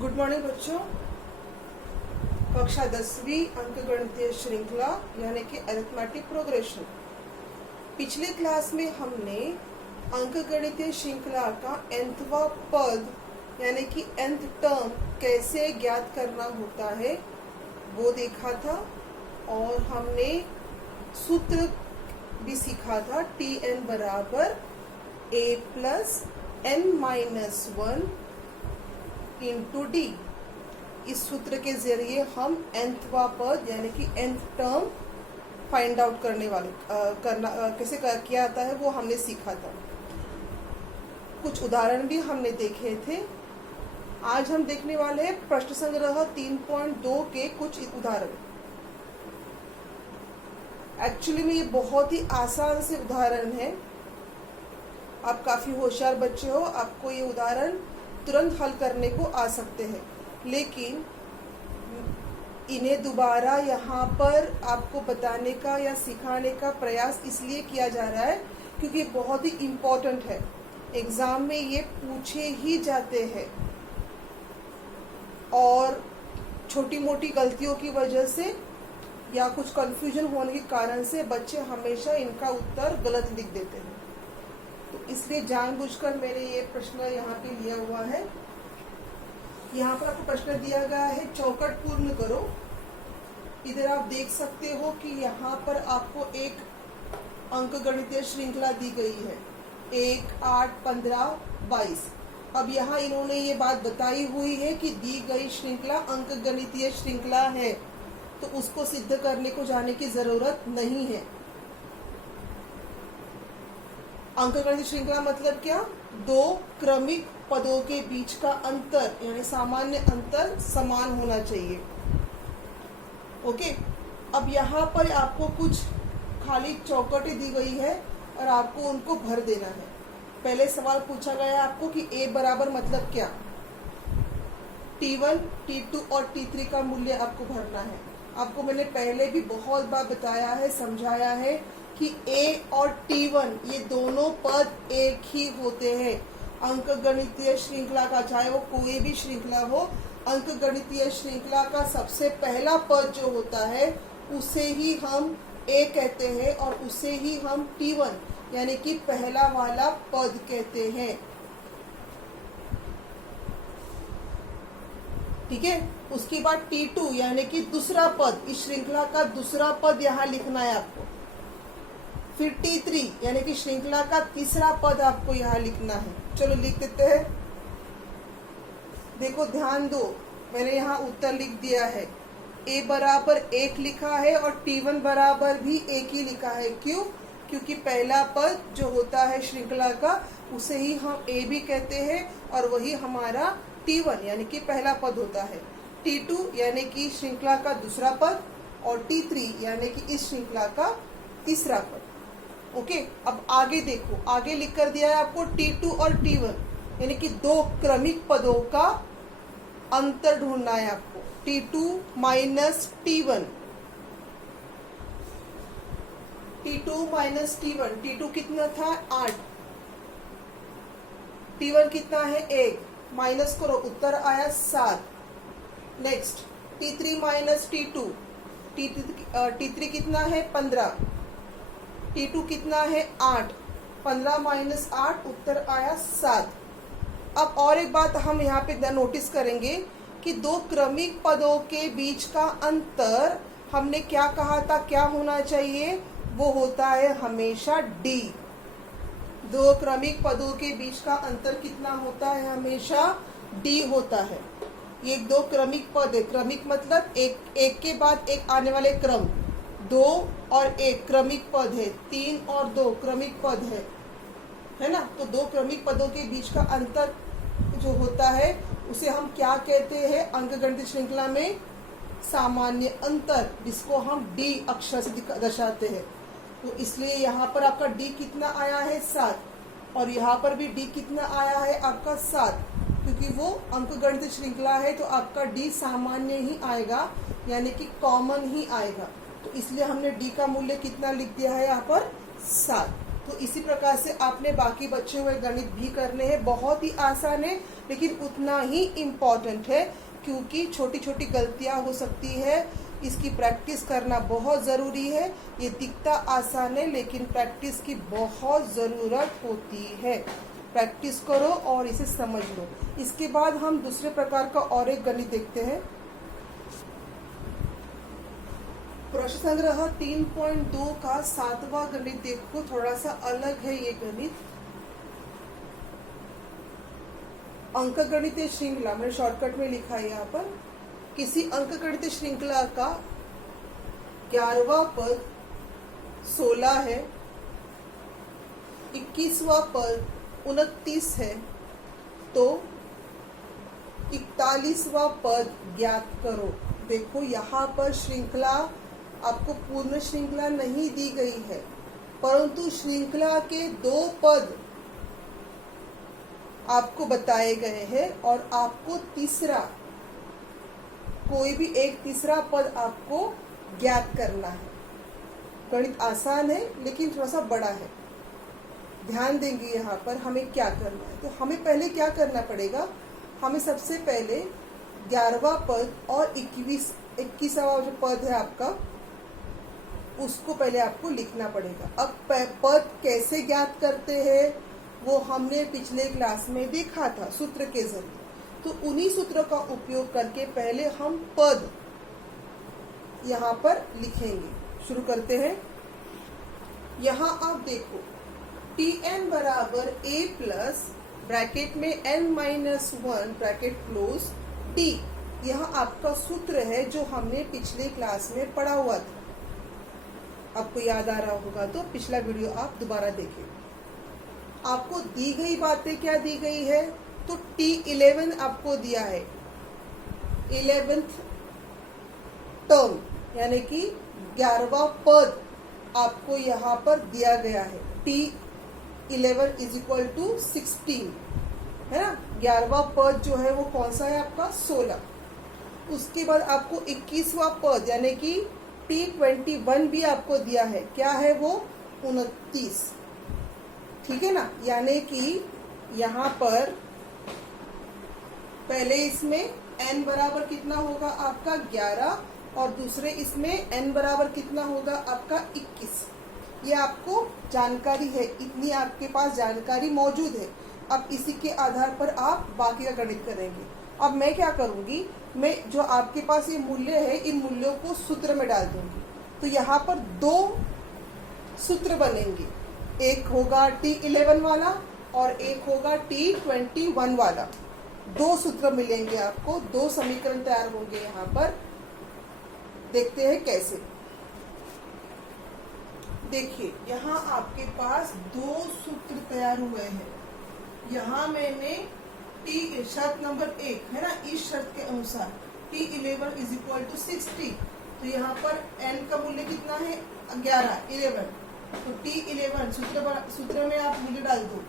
Good morning बच्चों। कक्षा 10वीं अंकगणितीय श्रृंखला यानी कि अरिथमेटिक प्रोग्रेशन। पिछले क्लास में हमने अंकगणितीय श्रृंखला का nthवा पद यानी कि nth टर्म कैसे ज्ञात करना होता है वो देखा था, और हमने सूत्र भी सीखा था Tn बराबर a plus n minus 1 into D. इस सूत्र के जरिए हम nthवा पद यानी कि nth टर्म फाइंड आउट करने वाले कैसे किया जाता है वो हमने सीखा था। कुछ उदाहरण भी हमने देखे थे। आज हम देखने वाले हैं प्रश्न संग्रह 3.2 के कुछ उदाहरण। एक्चुअली में ये बहुत ही आसान से उदाहरण है। आप काफी होशियार बच्चे हो, आपको ये उदाहरण तुरंत हल करने को आ सकते हैं, लेकिन इन्हें दोबारा यहाँ पर आपको बताने का या सिखाने का प्रयास इसलिए किया जा रहा है क्योंकि बहुत ही इम्पोर्टेंट है। एग्जाम में ये पूछे ही जाते हैं और छोटी मोटी गलतियों की वजह से या कुछ कंफ्यूजन होने के कारण से बच्चे हमेशा इनका उत्तर गलत लिख देते हैं। तो इसलिए जानबूझकर मैंने ये प्रश्न यहाँ पे लिया हुआ है। यहाँ पर आपको प्रश्न दिया गया है, चौकट पूर्ण करो। इधर आप देख सकते हो कि यहाँ पर आपको एक अंकगणितीय श्रृंखला दी गई है 1, 8, 15, 22। अब यहाँ इन्होंने ये बात बताई हुई है कि दी गई श्रृंखला अंकगणितीय श्रृंखला है, तो उसको सिद्ध करने को जाने की जरूरत नहीं है। अंकगणितीय श्रृंखला मतलब क्या? दो क्रमिक पदों के बीच का अंतर यानी सामान्य अंतर समान होना चाहिए। ओके, अब यहाँ पर आपको कुछ खाली चौकटें दी गई है और आपको उनको भर देना है। पहले सवाल पूछा गया है आपको कि a बराबर मतलब क्या। T1, T2 और T3 का मूल्य आपको भरना है। आपको मैंने पहले भी बहुत बार बताया है, समझाया है कि a और T1 ये दोनों पद एक ही होते हैं। अंकगणितीय श्रृंखला का चाहे वो कोई भी श्रृंखला हो, अंकगणितीय श्रृंखला का सबसे पहला पद जो होता है उसे ही हम a कहते हैं और उसे ही हम T1 यानी कि पहला वाला पद कहते हैं। ठीक है, उसके बाद T2 यानी कि दूसरा पद, इस श्रृंखला का दूसरा पद यहाँ लिखना है आपको। फिर T3 यानी कि श्रृंखला का तीसरा पद आपको यहाँ लिखना है। चलो लिख देते हैं। देखो ध्यान दो, मैंने यहाँ उत्तर लिख दिया है। a बराबर 1 लिखा है और T1 बराबर भी 1 ही लिखा है। क्यों? क्योंकि पहला पद जो होता है श्रृंखला का उसे ही हम a भी कहते हैं और वही हमारा T1 यानी कि पहला पद होता है। T2 यानी कि श्रृंखला का दूसरा पद और T3 यानी कि इस श्रृंखला का तीसरा पद। ओके, अब आगे देखो, आगे लिख कर दिया है आपको T2 और T1 यानी कि दो क्रमिक पदों का अंतर ढूंढना है आपको। T2 minus T1, T2 minus T1। T2 कितना था? 8। T1 कितना है? 1। माइनस करो, उत्तर आया 7। Next T3 minus T2। T3 कितना है? 15। T2 कितना है? 8। 15 माइनस 8, उत्तर आया 7। अब और एक बात हम यहाँ पे नोटिस करेंगे कि दो क्रमिक पदों के बीच का अंतर हमने क्या कहा था, क्या होना चाहिए? वो होता है हमेशा d। दो क्रमिक पदों के बीच का अंतर कितना होता है? हमेशा d होता है। ये दो क्रमिक पद है। क्रमिक मतलब एक के बाद एक आने वाले क्रम। 2 और 1 क्रमिक पद है, 3 और 2 क्रमिक पद है ना। तो दो क्रमिक पदों के बीच का अंतर जो होता है उसे हम क्या कहते हैं अंकगणितीय श्रृंखला में? सामान्य अंतर, जिसको हम d अक्षर से दर्शाते हैं। तो इसलिए यहाँ पर आपका d कितना आया है? 7। और यहाँ पर भी d कितना आया है? आपका 7। क्योंकि वो अंकगणितीय श्रृंखला है तो आपका d सामान्य ही आएगा यानी कि कॉमन ही आएगा। तो इसलिए हमने d का मूल्य कितना लिख दिया है यहाँ पर? 7। तो इसी प्रकार से आपने बाकी बचे हुए गणित भी करने हैं। बहुत ही आसान है लेकिन उतना ही इम्पॉर्टेंट है, क्योंकि छोटी छोटी गलतियां हो सकती है। इसकी प्रैक्टिस करना बहुत ज़रूरी है। ये दिखता आसान है लेकिन प्रैक्टिस की बहुत ज़रूरत होती है। प्रैक्टिस करो और इसे समझ लो। इसके बाद हम दूसरे प्रकार का और एक गणित देखते हैं। प्रश्न संग्रह 3.2 का 7वां गणित देखो, थोड़ा सा अलग है ये गणित। अंकगणितीय श्रृंखला, मैंने शॉर्टकट में लिखा है यहाँ पर। किसी अंकगणितीय श्रृंखला का 11वां पद 16 है, 21वां पद 29 है, तो 41वां पद ज्ञात करो। देखो यहाँ पर श्रृंखला आपको पूर्ण श्रृंखला नहीं दी गई है, परंतु श्रृंखला के 2 पद आपको बताए गए हैं और आपको तीसरा, कोई भी एक तीसरा पद आपको ज्ञात करना है। गणित आसान है लेकिन थोड़ा सा बड़ा है। ध्यान देंगे यहाँ पर हमें क्या करना है। तो हमें पहले क्या करना पड़ेगा, हमें सबसे पहले 11वां पद और 21वां जो पद है आपका, उसको पहले आपको लिखना पड़ेगा। अब पद कैसे ज्ञात करते हैं वो हमने पिछले क्लास में देखा था सूत्र के जरिए। तो उन्हीं सूत्र का उपयोग करके पहले हम पद यहाँ पर लिखेंगे। शुरू करते हैं। यहाँ आप देखो Tn बराबर a प्लस ब्रैकेट में n-1 ब्रैकेट क्लोज t, यह आपका सूत्र है जो हमने पिछले क्लास में पढ़ा हुआ था। आपको याद आ रहा होगा तो पिछला वीडियो आप दोबारा देखें। आपको दी गई बातें क्या दी गई है, तो T11 आपको दिया है, 11th टर्म यानी कि 11वां पद आपको यहाँ पर दिया गया है। T11 इज इक्वल टू 16 है ना। 11वां पद जो है वो कौन सा है आपका, 16। उसके बाद आपको 21वां पद यानी कि T21 भी आपको दिया है। क्या है वो, 29। ठीक है ना। यानी कि यहाँ पर पहले इसमें n बराबर कितना होगा आपका 11 और दूसरे इसमें n बराबर कितना होगा आपका 21। ये आपको जानकारी है, इतनी आपके पास जानकारी मौजूद है। अब इसी के आधार पर आप बाकी का गणित करेंगे। अब मैं क्या करूंगी, मैं जो आपके पास ये मूल्य है इन मूल्यों को सूत्र में डाल दूंगी। तो यहाँ पर 2 सूत्र बनेंगे, एक होगा T11 वाला और एक होगा T21 वाला। 2 सूत्र मिलेंगे आपको, 2 समीकरण तैयार होंगे यहाँ पर। देखते हैं कैसे। देखिए यहाँ आपके पास 2 सूत्र तैयार हुए हैं। यहाँ मैंने शर्त नंबर 1 है ना, इस शर्त के अनुसार T11 इज इक्वल टू 60, तो यहाँ पर n का मूल्य कितना है 11 तो T11 सूत्र में आप मूल्य डाल दो।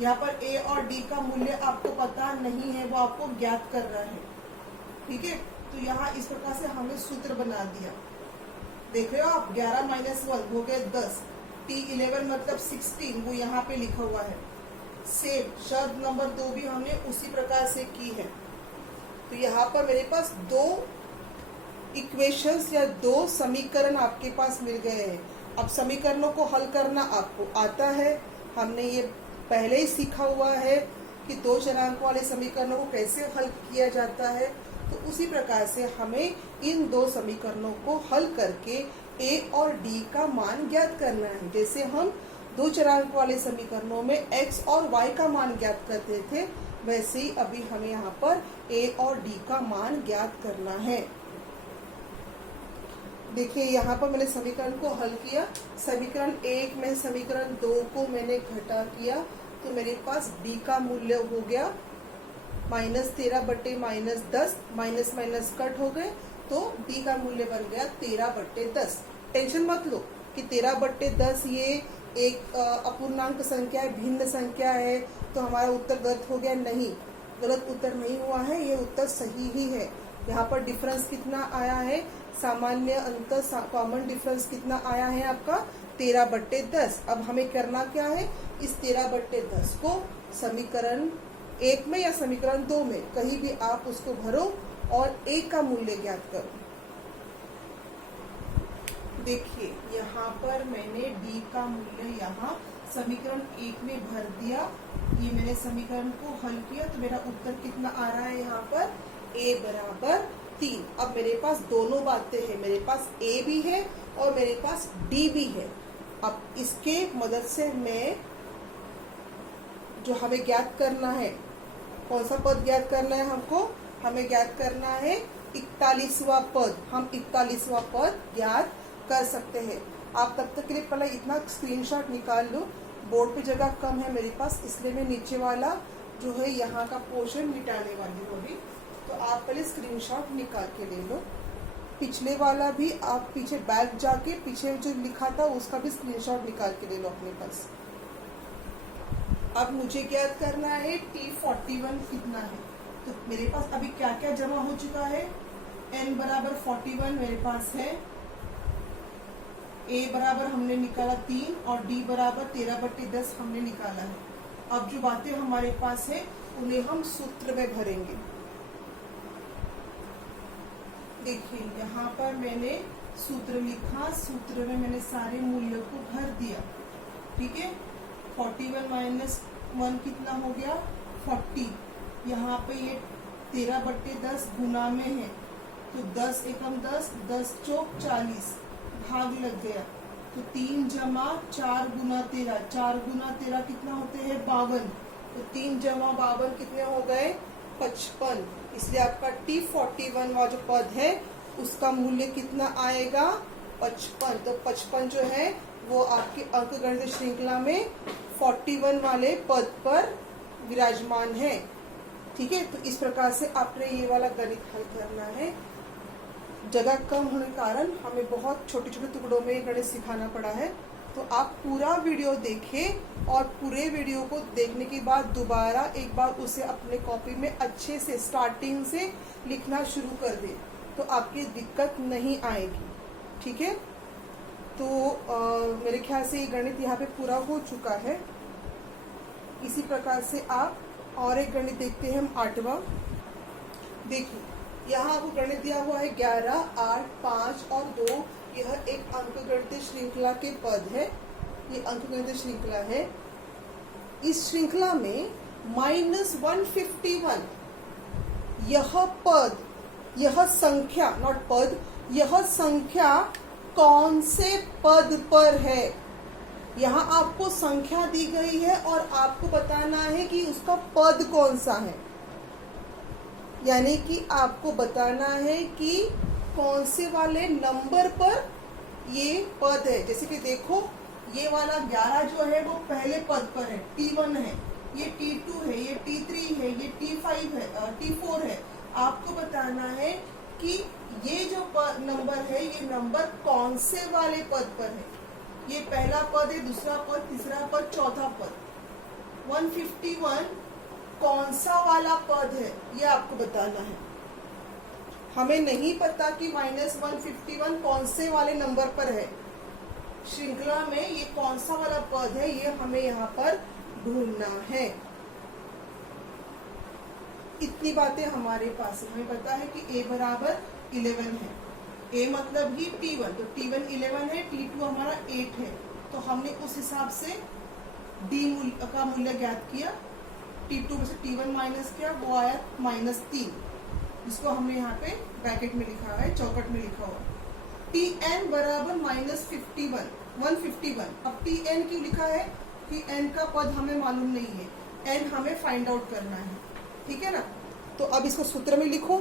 यहाँ पर a और d का मूल्य आपको पता नहीं है, वो आपको ज्ञात कर रहा है। ठीक है, तो यहाँ इस प्रकार से हमने सूत्र बना दिया। देख रहे हो आप, 11 - 1 हो गए 10। T11 मतलब 16, वो यहाँ पे लिखा हुआ है। सेम शर्त नंबर 2 भी हमने उसी प्रकार से की है। तो यहाँ पर मेरे पास 2 इक्वेशंस या 2 समीकरण आपके पास मिल गए हैं। अब समीकरणों को हल करना आपको आता है, हमने ये पहले ही सीखा हुआ है कि 2 चरांक वाले समीकरणों को कैसे हल किया जाता है। तो उसी प्रकार से हमें इन 2 समीकरणों को हल करके a और d का मान ज्ञात करना है। जैसे हम 2 चरांक वाले समीकरणों में x और y का मान ज्ञात करते थे, वैसे ही अभी हमें यहाँ पर a और d का मान ज्ञात करना है। देखिए यहाँ पर मैंने समीकरण को हल किया। समीकरण 1 में समीकरण 2 को मैंने घटा किया, तो मेरे पास d का मूल्य हो गया -13 बटे -10, माइनस माइनस कट हो गए, तो d का मूल्य बन गया 13 बटे 10। टेंशन मत लो कि 13 बटे 10 ये एक अपूर्णांक संख्या है, भिन्न संख्या है, तो हमारा उत्तर गलत हो गया। नहीं, गलत उत्तर नहीं हुआ है, ये उत्तर सही ही है। यहाँ पर डिफरेंस कितना आया है, सामान्य अंतर कॉमन डिफरेंस कितना आया है आपका 13/10। अब हमें करना क्या है, इस 13/10 को समीकरण 1 में या समीकरण 2 में कहीं भी आप उसको भरो और a का मूल्य ज्ञात करो। देखिए यहाँ पर मैंने d का मूल्य यहाँ समीकरण 1 में भर दिया। ये मैंने समीकरण को हल किया तो मेरा उत्तर कितना आ रहा है यहाँ पर a बराबर 3। अब मेरे पास दोनों बातें हैं, मेरे पास a भी है और मेरे पास d भी है। अब इसके मदद से मैं जो हमें ज्ञात करना है, कौन सा पद ज्ञात करना है हमको, हमें ज्ञात करना है 41वां पद। हम 41वां पद ज्ञात कर सकते हैं। आप तब तक के लिए पहले इतना स्क्रीनशॉट निकाल लो। बोर्ड पे जगह कम है मेरे पास, इसलिए मैं नीचे वाला जो है यहाँ का पोर्शन मिटाने वाली हूँ अभी। तो आप पहले स्क्रीनशॉट निकाल के ले लो। पिछले वाला भी आप पीछे बैक जाके पीछे जो लिखा था उसका भी स्क्रीनशॉट निकाल के ले लो अपने पास। अब मुझे ज्ञात करना है T41 कितना है। तो मेरे पास अभी क्या क्या जमा हो चुका है, n बराबर 41 मेरे पास है, a बराबर हमने निकाला 3 और d बराबर 13/10 हमने निकाला है। अब जो बातें हमारे पास है उन्हें हम सूत्र में भरेंगे। देखिए यहाँ पर मैंने सूत्र लिखा, सूत्र में मैंने सारे मूल्यों को भर दिया। ठीक है, 41 माइनस 1 कितना हो गया 40। यहाँ पे ये 13/10 गुना में है तो 10 एकम 10, 10 चौक 40, भाग लग गया तो 3 जमा 4 गुना 13, 4 गुना 13 कितना होते हैं 52। तो 3 जमा 52 कितने हो गए 55। इसलिए आपका T41 वाला जो पद है उसका मूल्य कितना आएगा 55। तो 55 जो है वो आपके अंकगणित श्रृंखला में 41 वाले पद पर विराजमान है। ठीक है, तो इस प्रकार से आपने ये वाला गणित हल करना है। जगह कम होने के कारण हमें बहुत छोटे छोटे टुकड़ों में गणित सिखाना पड़ा है। तो आप पूरा वीडियो देखें और पूरे वीडियो को देखने के बाद दोबारा एक बार उसे अपने कॉपी में अच्छे से स्टार्टिंग से लिखना शुरू कर दें तो आपकी दिक्कत नहीं आएगी। ठीक है, तो मेरे ख्याल से ये गणित यहाँ पे पूरा हो चुका है। इसी प्रकार से आप और एक गणित देखते हैं हम 8वां। देखिए यहाँ आपको गणित दिया हुआ है 11, 8, 5 और 2। यह एक अंकगणित श्रृंखला के पद है, ये अंकगणित श्रृंखला है। इस श्रृंखला में -151 यह पद, यह संख्या, नॉट पद, यह संख्या कौन से पद पर है। यहाँ आपको संख्या दी गई है और आपको बताना है कि उसका पद कौन सा है, यानी कि आपको बताना है कि कौन से वाले नंबर पर ये पद है। जैसे कि देखो ये वाला 11 जो है वो पहले पद पर है, T1 है, ये T2 है, ये T3 है, ये T5 है, T4 है। आपको बताना है कि ये जो नंबर है ये नंबर कौन से वाले पद पर है। ये पहला पद है, दूसरा पद, तीसरा पद, चौथा पद। 151 कौन सा वाला पद है ये आपको बताना है। हमें नहीं पता कि -151 कौन से वाले नंबर पर है। श्रृंखला में ये कौन सा वाला पद है ये हमें यहाँ पर ढूंढना है। इतनी बातें हमारे पास है। हमें पता है कि a बराबर 11 है, a मतलब ही T1, तो T1 11 है, T2 हमारा 8 है। तो हमने उस हिसाब से d का मूल्य ज्ञात किया। T2 में से T1 माइनस किया, वो आया -3, जिसको हमने यहाँ पे ब्रैकेट में लिखा है, चौकट में लिखा हुआ। Tn बराबर -51, 151। अब Tn क्यों लिखा है कि n का पद हमें मालूम नहीं है, n हमें फाइंड आउट करना है। ठीक है ना, तो अब इसको सूत्र में लिखो।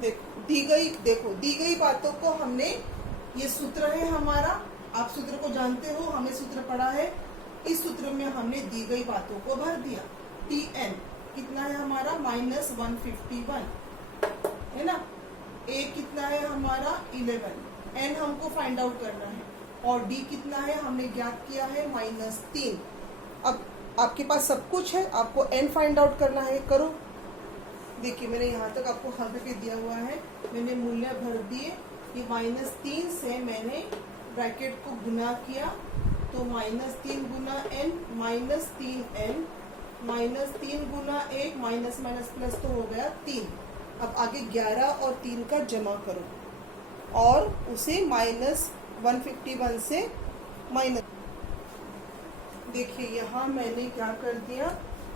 देखो दी गई बातों को हमने, ये सूत्र है हमारा, आप सूत्र को जानते हो, हमने सूत्र पढ़ा है। इस सूत्र में हमने दी गई बातों को भर दिया। Tn कितना है हमारा -151 है ना, a कितना है हमारा 11, n हमको फाइंड आउट करना है और d कितना है हमने ज्ञात किया है -3। अब आपके पास सब कुछ है, आपको n फाइंड आउट करना है, करो। देखिए मैंने यहाँ तक आपको हल करके दिया हुआ है, मैंने मूल्य भर दिए। ये -3 से मैंने ब्रैकेट को गुना किया, तो -3 गुना n -3n -3 गुना 1 माइनस माइनस प्लस तो हो गया 3। अब आगे 11 और 3 का जमा करो और उसे -151 से माइनस। देखिए यहाँ मैंने क्या कर दिया,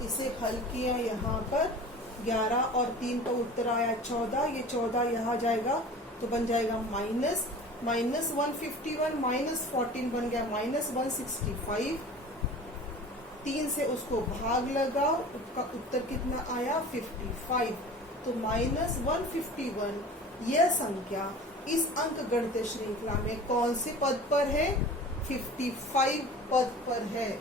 इसे हल किया। यहाँ पर 11 और 3 का उत्तर आया 14, ये 14 यहाँ जाएगा तो बन जाएगा -151 -14 बन गया -165। 3 से उसको भाग लगाओ, उसका उत्तर कितना आया 55। तो -151 यह संख्या इस अंक गणित श्रृंखला में कौन से पद पर है? 55 पद पर है।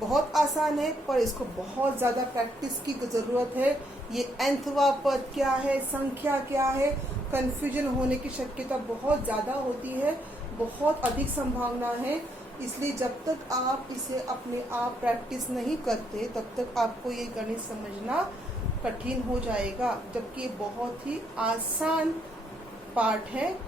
बहुत आसान है पर इसको बहुत ज्यादा प्रैक्टिस की जरूरत है। ये nthवा पद क्या है, संख्या क्या है, कंफ्यूजन होने की शक्यता बहुत ज्यादा होती है, बहुत अधिक संभावना है। इसलिए जब तक आप इसे अपने आप प्रैक्टिस नहीं करते तब तक आपको ये गणित समझना कठिन हो जाएगा, जबकि ये बहुत ही आसान पाठ है।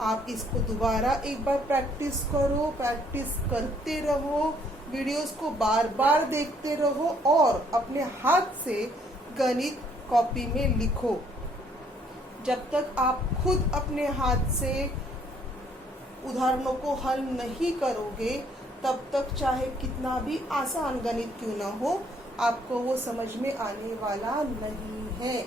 आप इसको दोबारा एक बार प्रैक्टिस करो, प्रैक्टिस करते रहो, वीडियोस को बार बार देखते रहो और अपने हाथ से गणित कॉपी में लिखो। जब तक आप खुद अपने हाथ से उदाहरणों को हल नहीं करोगे तब तक चाहे कितना भी आसान गणित क्यों ना हो, आपको वो समझ में आने वाला नहीं है।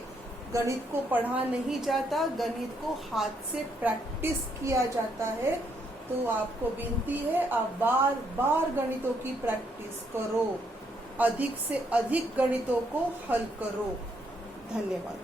गणित को पढ़ा नहीं जाता, गणित को हाथ से प्रैक्टिस किया जाता है। तो आपको विनती है, आप बार बार गणितों की प्रैक्टिस करो, अधिक से अधिक गणितों को हल करो। धन्यवाद।